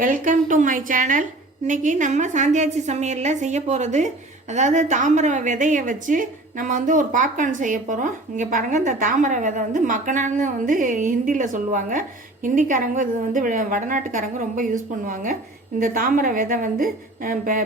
Welcome to my channel. இன்றைக்கி நம்ம சாந்தியாச்சி சமையலில் செய்ய போகிறது, அதாவது தாமரை விதையை வச்சு நம்ம வந்து ஒரு பாப்கார்ன் செய்ய போகிறோம். இங்கே பாருங்கள், இந்த தாமரை விதை வந்து மக்கனான்னு வந்து ஹிந்தியில் சொல்லுவாங்க. ஹிந்திக்காரங்க இது வந்து வடநாட்டுக்காரங்க ரொம்ப யூஸ் பண்ணுவாங்க. இந்த தாமரை விதை வந்து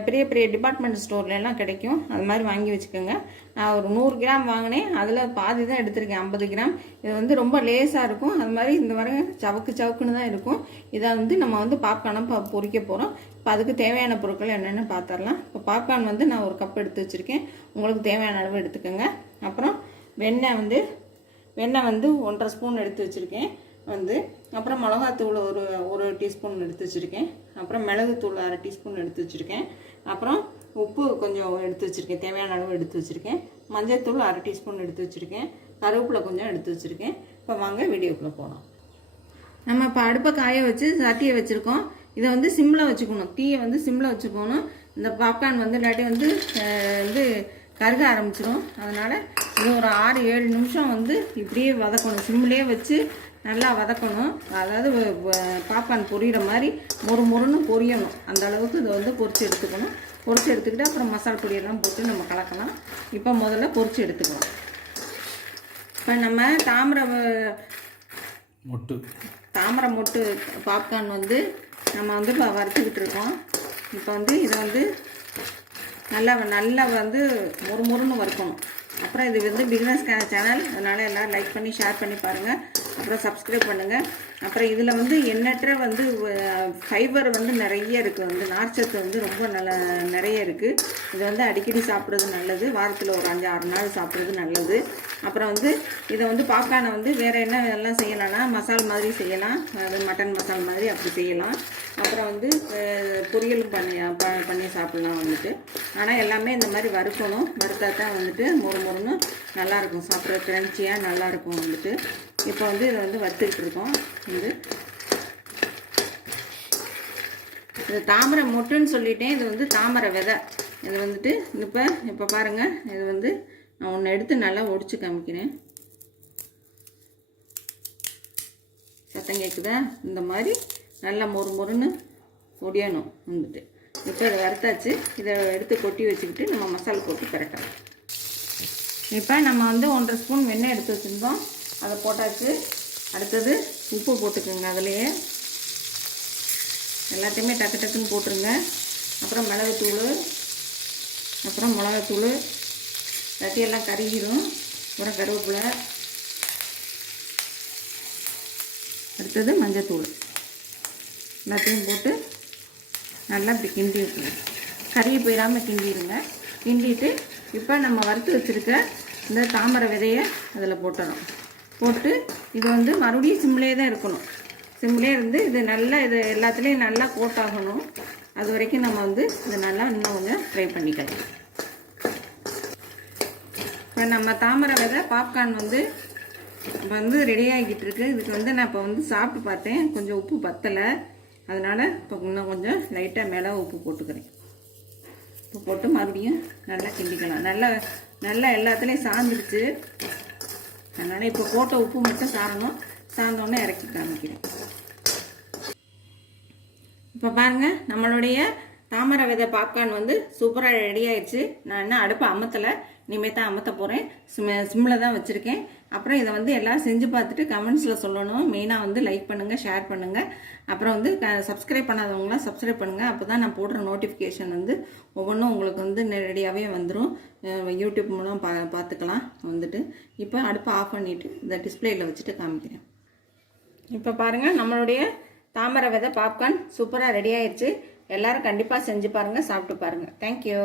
பெரிய பெரிய டிபார்ட்மெண்ட் ஸ்டோர்லலாம் கிடைக்கும். அது மாதிரி வாங்கி வச்சுக்கோங்க. நான் ஒரு 100 கிராம் வாங்கினேன், அதில் பாதி தான் எடுத்திருக்கேன், 50 கிராம். இது வந்து ரொம்ப லேஸாக இருக்கும். அது மாதிரி இந்த வர சவுக்குன்னு தான் இருக்கும். இதை வந்து நம்ம வந்து பாப்கார்னை பொரிக்க போகிறோம். இப்போ அதுக்கு தேவையான பொருட்கள் என்னென்னு பார்த்துடலாம். இப்போ பாப்கார்ன் வந்து நான் ஒரு கப் எடுத்து வச்சுருக்கேன். உங்களுக்கு தேவையான அளவு எடுத்துக்கோங்க. அப்புறம் வெண்ணெய் வந்து 1.5 ஸ்பூன் எடுத்து வச்சுருக்கேன் வந்து. அப்புறம் மிளகாத்தூள் ஒரு டீஸ்பூன் எடுத்து வச்சுருக்கேன். அப்புறம் மிளகுத்தூள் 1/2 டீஸ்பூன் எடுத்து வச்சுருக்கேன். அப்புறம் உப்பு கொஞ்சம் எடுத்து வச்சுருக்கேன், தேவையான அளவு எடுத்து வச்சுருக்கேன். மஞ்சள்தூள் 1/2 டீஸ்பூன் எடுத்து வச்சுருக்கேன். கருவேப்பிலை கொஞ்சம் எடுத்து வச்சுருக்கேன். இப்போ வாங்க வீடியோக்குள்ளே போகலாம். நம்ம இப்போ அடுப்பை காய வச்சு சட்டியை வச்சுருக்கோம். இதை வந்து சிம்மில் வச்சுக்கணும், தீயை வந்து சிம்மில் வச்சுக்கணும். இந்த பாப்கார்ன் வந்து இல்லாட்டி வந்து கருக ஆரம்பிச்சிடும். அதனால் இது ஒரு 6-7 நிமிஷம் வந்து இப்படியே வதக்கணும், சிம்மிலே வச்சு நல்லா வதக்கணும். அதாவது பாப்கார்ன் பொரியிற மாதிரி மொறுன்னு பொரியணும். அந்த அளவுக்கு இதை வந்து பொரித்து எடுத்துக்கணும். பொரித்து எடுத்துக்கிட்டு அப்புறம் மசாலா பொடியெல்லாம் போட்டு நம்ம கலக்கலாம். இப்போ முதல்ல பொரித்து எடுத்துக்கலாம். இப்போ நம்ம தாமரை மொட்டு பாப்கார்ன் வந்து நம்ம வந்து இப்போ வறுத்துக்கிட்டு இருக்கோம். இப்போ வந்து இதை வந்து நல்லா வந்து மொறுன்னு வறுக்கணும். அப்புறம் இது வந்து பிகினர்ஸ் சேனல், அதனால் எல்லோரும் லைக் பண்ணி ஷேர் பண்ணி பாருங்கள். அப்புறம் சப்ஸ்கிரைப் பண்ணுங்கள். அப்புறம் இதில் வந்து எண்ணற்ற வந்து ஃபைபர் வந்து நிறைய இருக்குது, வந்து நார்ச்சத்து வந்து ரொம்ப நிறைய இருக்குது. இது வந்து அடிக்கடி சாப்பிட்றது நல்லது. வாரத்தில் ஒரு 5-6 நாள் சாப்பிட்றது நல்லது. அப்புறம் வந்து இதை வந்து பாப்கார்னை வந்து வேறு என்ன எல்லாம் செய்யலாம்னா மசால் மாதிரி செய்யலாம், அது மட்டன் மசால் மாதிரி அப்படி செய்யலாம். அப்புறம் வந்து பொரியலும் பண்ணி சாப்பிட்லாம் வந்துட்டு. ஆனால் எல்லாமே இந்த மாதிரி வறுக்கணும். வறுத்தா தான் வந்துட்டு மொறுன்னு நல்லாயிருக்கும், சாப்பிட்ற கிரன்ச்சியாக நல்லாயிருக்கும் வந்துட்டு. இப்போ வந்து இதை வந்து வறுத்துக்கிட்டு இருக்கோம். வந்து இது தாமரை மொட்டுன்னு சொல்லிட்டேன். இது வந்து தாமரை விதை. இது வந்துட்டு இப்போ பாருங்கள், இது வந்து நான் ஒன்று எடுத்து நல்லா ஒடிச்சு காமிக்கிறேன். சத்தம் கேட்குதா? இந்த மாதிரி நல்லா மொறுன்னு ஒடியணும் வந்துட்டு. இப்போ இதை வறுத்தாச்சு. இதை எடுத்து கொட்டி வச்சுக்கிட்டு நம்ம மசாலா போட்டு பரட்டலாம். இப்போ நம்ம வந்து 1.5 ஸ்பூன் வெண்ணெய் எடுத்து வச்சுருந்தோம், அதை போட்டாச்சு. அடுத்தது உப்பு போட்டுக்கோங்க. அதுலேயே எல்லாத்தையுமே டக்குன்னு போட்டுருங்க. அப்புறம் மிளகுத்தூள், அப்புறம் மிளகாத்தூள், எல்லாம் கருகிடும். அப்புறம் கருவேப்பிலை, அடுத்தது மஞ்சத்தூள், எல்லாத்தையும் போட்டு நல்லா இப்படி கிண்டி வைக்கணும். கருகி போயிடாமல் கிண்டிடுங்க. கிண்டிட்டு இப்போ நம்ம வறுத்து வச்சுருக்க இந்த தாமரை விதையை அதில் போட்டு இது வந்து மறுபடியும் சிம்லே தான் இருக்கணும். சிம்லே இருந்து இது எல்லாத்துலேயும் நல்லா கோட்டாகணும். அது வரைக்கும் நம்ம வந்து இதை நல்லா இன்னும் கொஞ்சம் ஃப்ரை பண்ணிக்கலாம். இப்போ நம்ம தாமரை விதை பாப்கார்ன் வந்து ரெடி ஆகிக்கிட்டு இருக்கு. இதுக்கு வந்து நான் இப்போ வந்து சாப்பிட்டு பார்த்தேன், கொஞ்சம் உப்பு பத்தலை. அதனால் இப்போ இன்னும் கொஞ்சம் லைட்டாக மேலே உப்பு போட்டுக்கிறேன். உப்பு போட்டு மறுபடியும் நல்லா கிண்டிக்கலாம். நல்லா எல்லாத்துலேயும் சாந்துடுச்சு. அதனால் இப்போ போட்ட உப்பு மட்டும் சார்ந்தோன்னே இறக்கி காமிக்கிறேன். இப்போ பாருங்கள், நம்மளுடைய தாமரை விதை பாப்கார்ன் வந்து சூப்பராக ரெடி ஆயிடுச்சு. நான் என்ன அடுப்பை அமர்த்தலை, இனிமேல் தான் அமர்த்த போகிறேன். சிம்மில் தான் வச்சுருக்கேன். அப்புறம் இதை வந்து எல்லோரும் செஞ்சு பார்த்துட்டு கமெண்ட்ஸில் சொல்லணும். மெயினாக வந்து லைக் பண்ணுங்கள், ஷேர் பண்ணுங்கள். அப்புறம் வந்து சப்ஸ்கிரைப் பண்ணாதவங்களாம் சப்ஸ்கிரைப் பண்ணுங்கள். அப்போ தான் நான் போடுற நோட்டிஃபிகேஷன் வந்து ஒவ்வொன்றும் உங்களுக்கு வந்து நேரடியாகவே வந்துடும். யூடியூப் மூலம் பார்த்துக்கலாம் வந்துட்டு. இப்போ அடுப்பை ஆஃப் பண்ணிவிட்டு இந்த டிஸ்பிளேயில் வச்சுட்டு காமிக்கிறேன். இப்போ பாருங்கள், நம்மளுடைய தாமரை விதை பாப்கார்ன் சூப்பராக ரெடி ஆயிடுச்சு. எல்லோரும் கண்டிப்பாக செஞ்சு பாருங்கள், சாப்பிட்டு பாருங்கள். தேங்க்யூ.